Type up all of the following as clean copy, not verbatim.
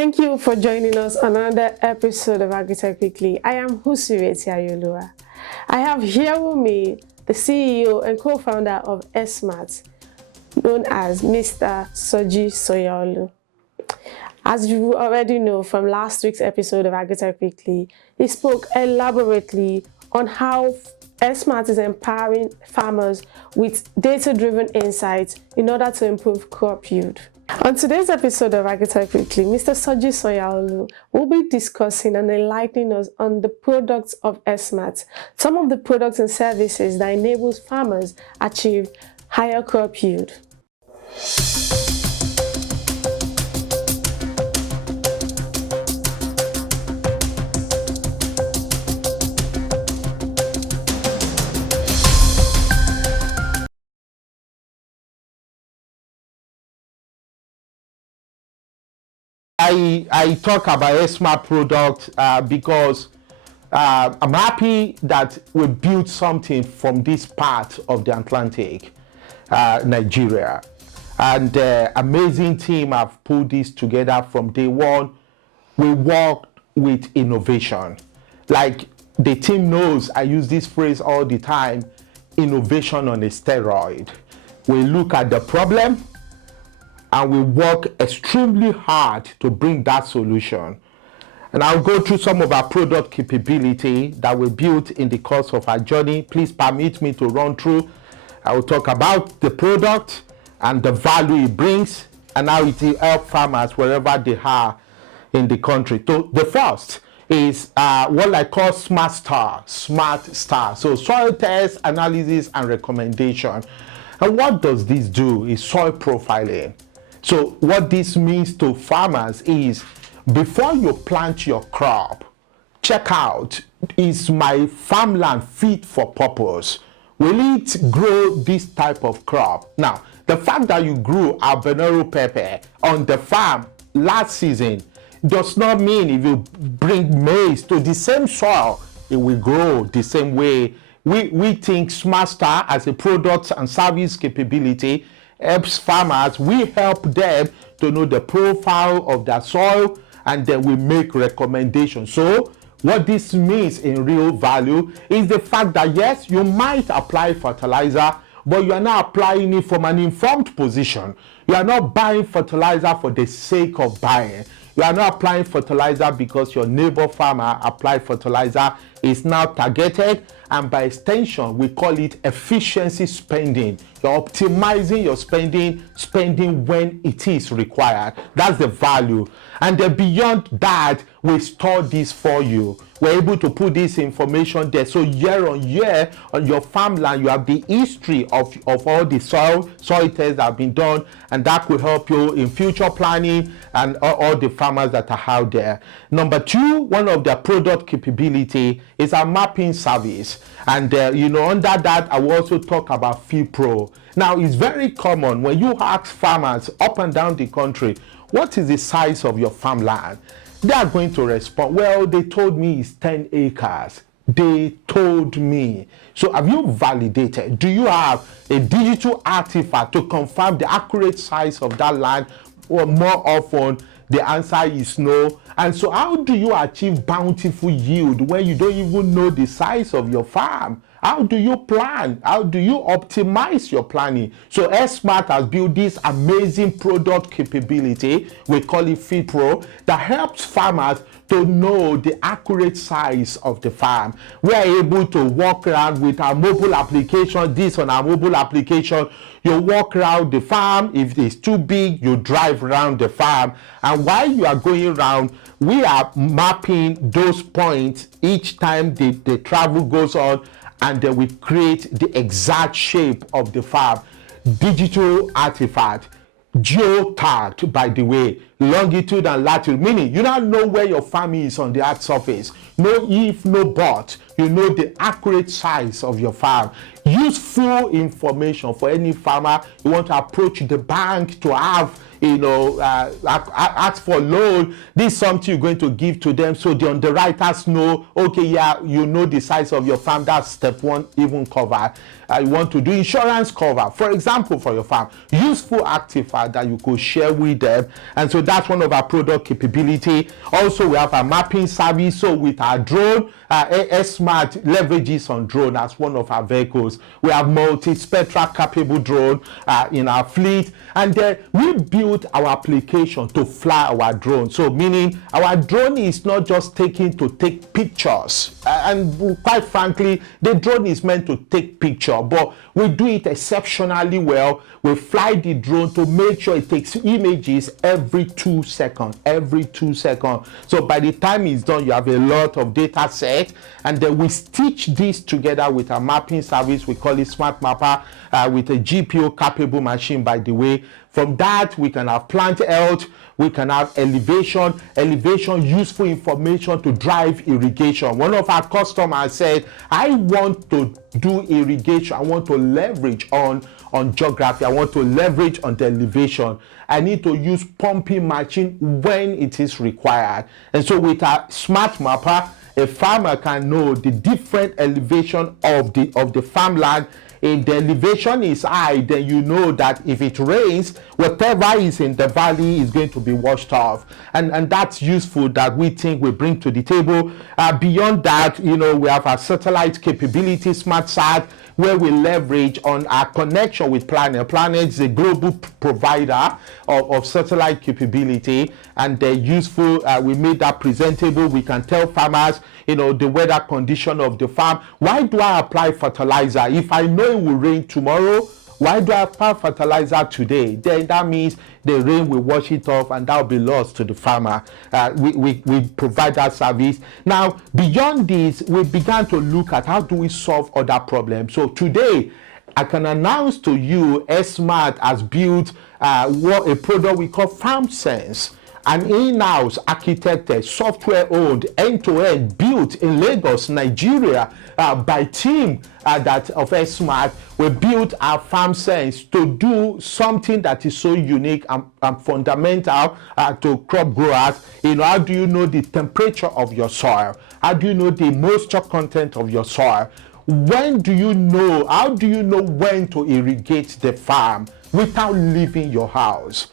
Thank you for joining us on another episode of AGRITECH Weekly. I am Husireti Ayolua. I have here with me the CEO and co-founder of AirSmat, known as Mr. Soji Soyaolu. As you already know from last week's episode of AGRITECH Weekly, he spoke elaborately on how AirSmat is empowering farmers with data-driven insights in order to improve crop yield. On today's episode of AGRITECH Weekly, Mr. Soji Soyaolu will be discussing and enlightening us on the products of AirSmat, some of the products and services that enables farmers achieve higher crop yield. I talk about AirSmat product because I'm happy that we built something from this part of the Atlantic, Nigeria. And amazing team have put this together from day one. We worked with innovation. Like the team knows, I use this phrase all the time, innovation on a steroid. We look at the problem, and we work extremely hard to bring that solution. And I'll go through some of our product capability that we built in the course of our journey. Please permit me to run through. I will talk about the product and the value it brings and how it will help farmers wherever they are in the country. So the first is what I call Smart Star. So soil test, analysis, and recommendation. And what does this do is soil profiling. So what this means to farmers is before you plant your crop, check out, is my farmland fit for purpose? Will it grow this type of crop? Now, the fact that you grew habanero pepper on the farm last season does not mean if you bring maize to the same soil, it will grow the same way. We think Smart Star as a product and service capability helps farmers. We help them to know the profile of their soil, and then we make recommendations. So what this means in real value is the fact that yes, you might apply fertilizer, but you are not applying it from an informed position. You are not buying fertilizer for the sake of buying. You are not applying fertilizer because your neighbor farmer applied fertilizer. Is now targeted, and by extension we call it efficiency spending. You're optimizing your spending when it is required. That's the value. And then beyond that, we store this for you. We're able to put this information there, so year on year on your farmland you have the history of all the soil tests that have been done, and that will help you in future planning and all the farmers that are out there. Number two, one of the product capability is a mapping service, and under that I will also talk about Field Pro. Now it's very common when you ask farmers up and down the country, what is the size of your farmland? They are going to respond, well, they told me it's 10 acres. They told me. So have you validated? Do you have a digital artifact to confirm the accurate size of that land? Or more often, the answer is no. And so how do you achieve bountiful yield when you don't even know the size of your farm? How do you plan? How do you optimize your planning? So AirSmat has built this amazing product capability, we call it Field Pro, that helps farmers to know the accurate size of the farm. We are able to walk around with our mobile application. This on our mobile application, you walk around the farm. If it's too big, you drive around the farm. And while you are going around, we are mapping those points each time the travel goes on, and then we create the exact shape of the farm. Digital artifact, geo-tagged, by the way, longitude and latitude, meaning you now know where your farm is on the earth surface. No if, no but. you know the accurate size of your farm. Useful information for any farmer. You want to approach the bank to have, ask for loan. This is something you're going to give to them, so the underwriters know, okay, yeah, you know the size of your farm. That's step one, even covered. You want to do insurance cover, for example, for your farm. Useful artifact that you could share with them. And so that's one of our product capability. Also, we have a mapping service. So with our drone, AirSmat leverages on drone as one of our vehicles. We have multi-spectral capable drone in our fleet. And then we built our application to fly our drone. So meaning our drone is not just taken to take pictures. And quite frankly, the drone is meant to take pictures, but we do it exceptionally well. We fly the drone to make sure it takes images every 2 seconds, So by the time it's done, you have a lot of data set, and then we stitch this together with a mapping service. We call it Smart Mapper, with a GPU capable machine, by the way. From that, we can have plant health, we can have elevation, useful information to drive irrigation. One of our customers said, I want to do irrigation, I want to leverage on geography, I want to leverage on the elevation. I need to use pumping machine when it is required. And so with our Smart Mapper, a farmer can know the different elevation of the farmland. If the elevation is high, then you know that if it rains, whatever is in the valley is going to be washed off. And that's useful, that we think we bring to the table. Beyond that, we have our satellite capability, SmartSat, where we leverage on our connection with Planet. Planet is a global provider of satellite capability, and they're useful. We made that presentable. We can tell farmers, the weather condition of the farm. Why do I apply fertilizer? If I know it will rain tomorrow, why do I apply fertilizer today? Then that means the rain will wash it off, and that will be lost to the farmer. We provide that service. Now, beyond this, we began to look at how do we solve other problems. So today, I can announce to you, AirSmat has built a product we call FarmSense. An in-house architected, software-owned, end-to-end, built in Lagos, Nigeria, by team of AirSmat. We built our FarmSense to do something that is so unique and fundamental to crop growers. How do you know the temperature of your soil? How do you know the moisture content of your soil? How do you know when to irrigate the farm without leaving your house?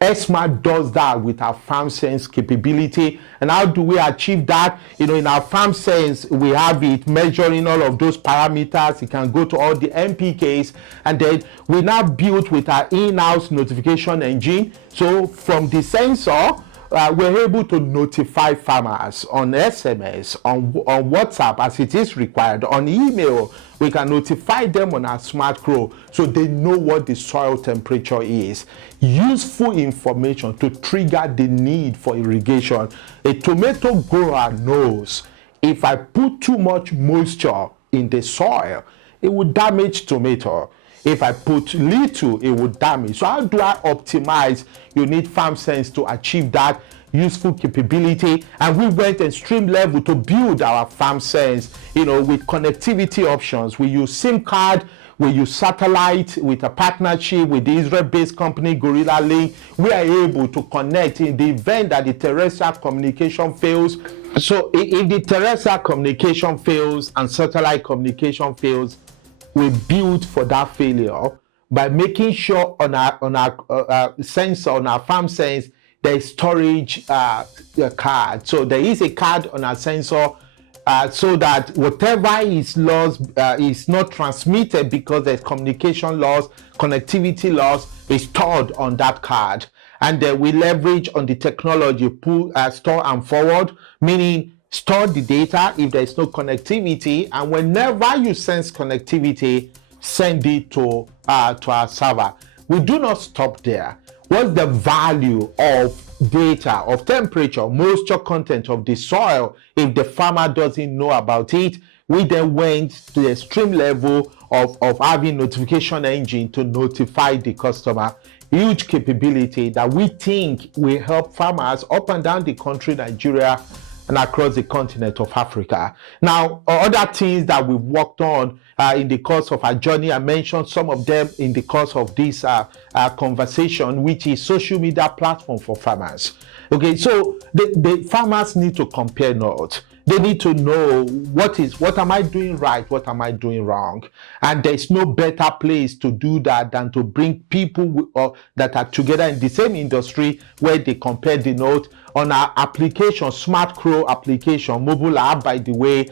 AirSmat does that with our FarmSense capability. And how do we achieve that? In our FarmSense, we have it measuring all of those parameters. It can go to all the NPKs. And then we now built with our in-house notification engine. So from the sensor, we're able to notify farmers on SMS, on WhatsApp as it is required, on email. We can notify them on our Smart Grow so they know what the soil temperature is. Useful information to trigger the need for irrigation. A tomato grower knows if I put too much moisture in the soil, it would damage tomato. If I put little, it would damage. So how do I optimize? You need FarmSense to achieve that useful capability. And we went extreme level to build our FarmSense, with connectivity options. We use SIM card, we use satellite with a partnership with the Israel-based company Gorilla Link. We are able to connect in the event that the terrestrial communication fails. So if the terrestrial communication fails and satellite communication fails, we build for that failure by making sure on our sensor, on our FarmSense, there is storage card. So there is a card on our sensor so that whatever is lost is not transmitted because there's communication loss, connectivity loss is stored on that card. And then we leverage on the technology, store and forward, meaning store the data if there is no connectivity, and whenever you sense connectivity, send it to our server. We do not stop there. What's the value of data, of temperature, moisture content of the soil if the farmer doesn't know about it? We then went to the extreme level of having notification engine to notify the customer. Huge capability that we think will help farmers up and down the country, Nigeria, and across the continent of Africa. Now, other things that we've worked on in the course of our journey, I mentioned some of them in the course of this conversation, which is social media platform for farmers. Okay, so the farmers need to compare notes. They need to know what am I doing right, what am I doing wrong, and there's no better place to do that than to bring people that are together in the same industry where they compare the note. On our application, Smart Crow application, mobile app, by the way,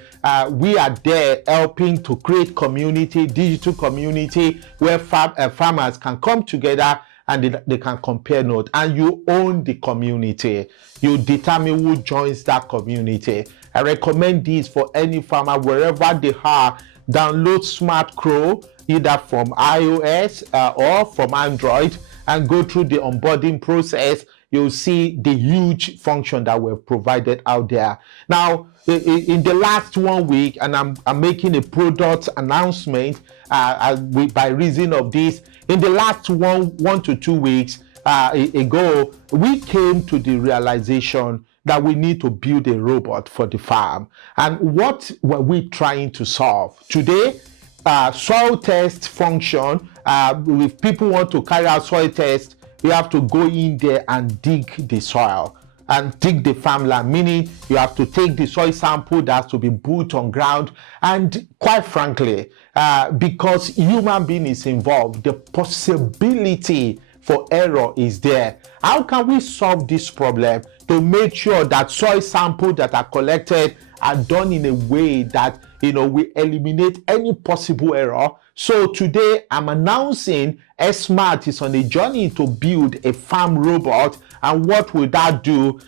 we are there helping to create community, digital community, where farmers can come together and they can compare notes, and you own the community. You determine who joins that community. I recommend this for any farmer wherever they are. Download Smart Crow either from iOS or from Android and go through the onboarding process. You'll see the huge function that we've provided out there. Now, in the last 1 week, and I'm making a product announcement by reason of this, in the last one to 2 weeks ago, we came to the realization that we need to build a robot for the farm. And what were we trying to solve? Today, soil test function, if people want to carry out soil tests, you have to go in there and dig the soil and dig the farmland, meaning you have to take the soil sample that has to be put on ground. And quite frankly, because human being is involved, the possibility for error is there. How can we solve this problem to make sure that soil samples that are collected are done in a way that we eliminate any possible error? So today I'm announcing AirSmat is on a journey to build a farm robot. And what will that do?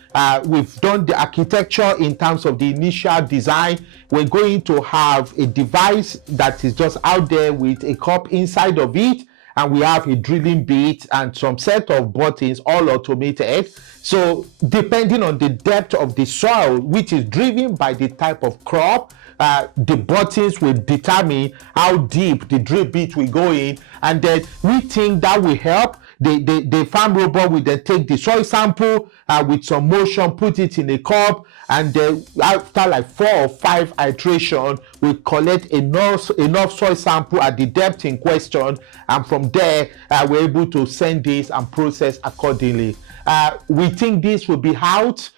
We've done the architecture in terms of the initial design. We're going to have a device that is just out there with a cup inside of it, and we have a drilling bit and some set of buttons, all automated. So depending on the depth of the soil, which is driven by the type of crop, the buttons will determine how deep the drill bit will go in, and then we think that will help. The farm robot will then take the soil sample with some motion, put it in a cup, and then after like 4 or 5 iterations, we collect enough soil sample at the depth in question, and from there we're able to send this and process accordingly. We think this will be out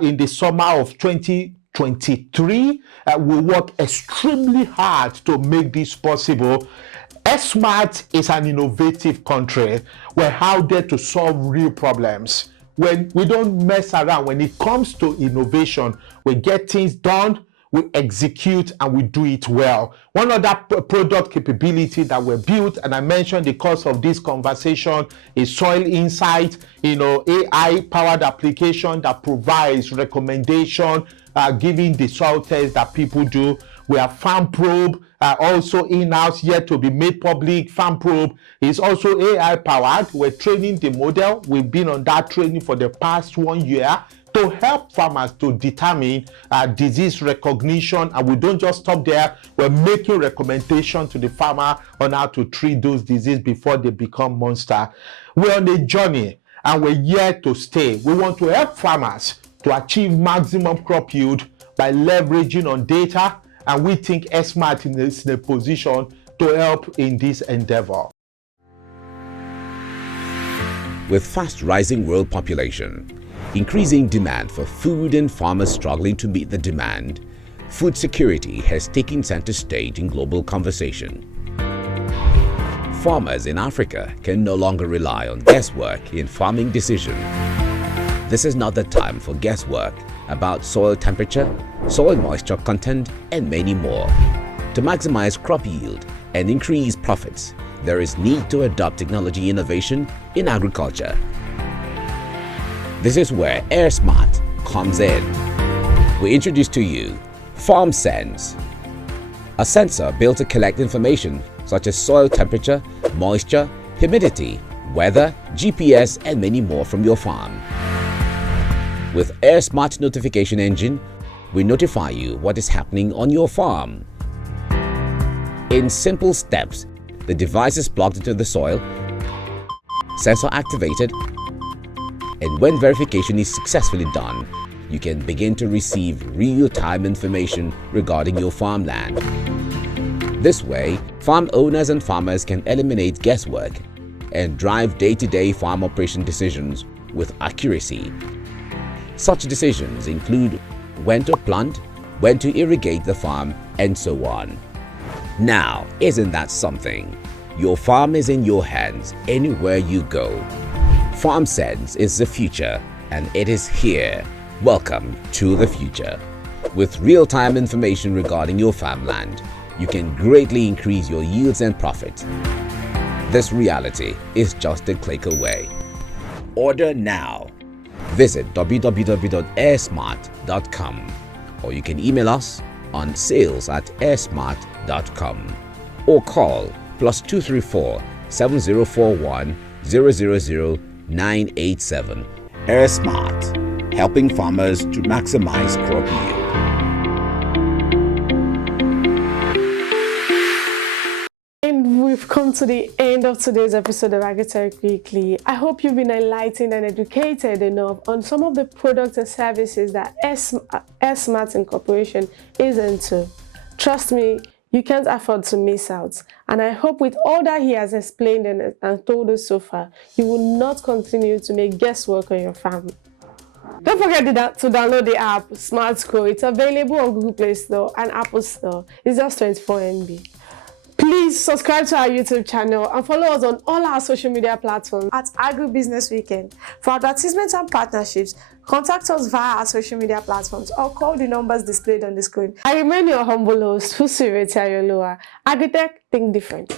in the summer of 2023. We work extremely hard to make this possible. AirSmat is an innovative country. We're out there to solve real problems. When we don't mess around, when it comes to innovation, we get things done, we execute, and we do it well. One other product capability that we built, and I mentioned the course of this conversation, is Soil Insight, AI-powered application that provides recommendation, giving the soil test that people do. We have Farm Probe, also in-house, yet to be made public. Farm Probe is also AI-powered. We're training the model. We've been on that training for the past 1 year to help farmers to determine disease recognition. And we don't just stop there. We're making recommendations to the farmer on how to treat those diseases before they become monster. We're on a journey, and we're here to stay. We want to help farmers to achieve maximum crop yield by leveraging on data, and we think AirSmat is in a position to help in this endeavor. With fast rising world population, increasing demand for food, and farmers struggling to meet the demand, food security has taken center stage in global conversation. Farmers in Africa can no longer rely on guesswork in farming decisions. This is not the time for guesswork about soil temperature, soil moisture content, and many more. To maximize crop yield and increase profits, there is need to adopt technology innovation in agriculture. This is where AirSmat comes in. We introduce to you FarmSense, a sensor built to collect information such as soil temperature, moisture, humidity, weather, GPS, and many more from your farm. With AirSmart notification engine, we notify you what is happening on your farm. In simple steps, the device is plugged into the soil, sensor activated, and when verification is successfully done, you can begin to receive real-time information regarding your farmland. This way, farm owners and farmers can eliminate guesswork and drive day-to-day farm operation decisions with accuracy. Such decisions include when to plant, when to irrigate the farm, and so on. Now, isn't that something? Your farm is in your hands anywhere you go. FarmSense is the future, and it is here. Welcome to the future. With real-time information regarding your farmland, you can greatly increase your yields and profit. This reality is just a click away. Order now. Visit www.airsmart.com, or you can email us on sales@airsmart.com or call +234 7041 000 987. AirSmat, helping farmers to maximize crop yield. And we've come to the end of today's episode of AGRITECH Weekly. I hope you've been enlightened and educated enough on some of the products and services that AirSmat Incorporation is into. Trust me, you can't afford to miss out. And I hope with all that he has explained and told us so far, you will not continue to make guesswork on your farm. Don't forget to download the app Smart Grow. It's available on Google Play Store and Apple Store. It's just 24 MB. Please subscribe to our YouTube channel and follow us on all our social media platforms at Agribusiness Weekend. For advertisements and partnerships, contact us via our social media platforms or call the numbers displayed on the screen. I remain your humble host, Agritech, think different.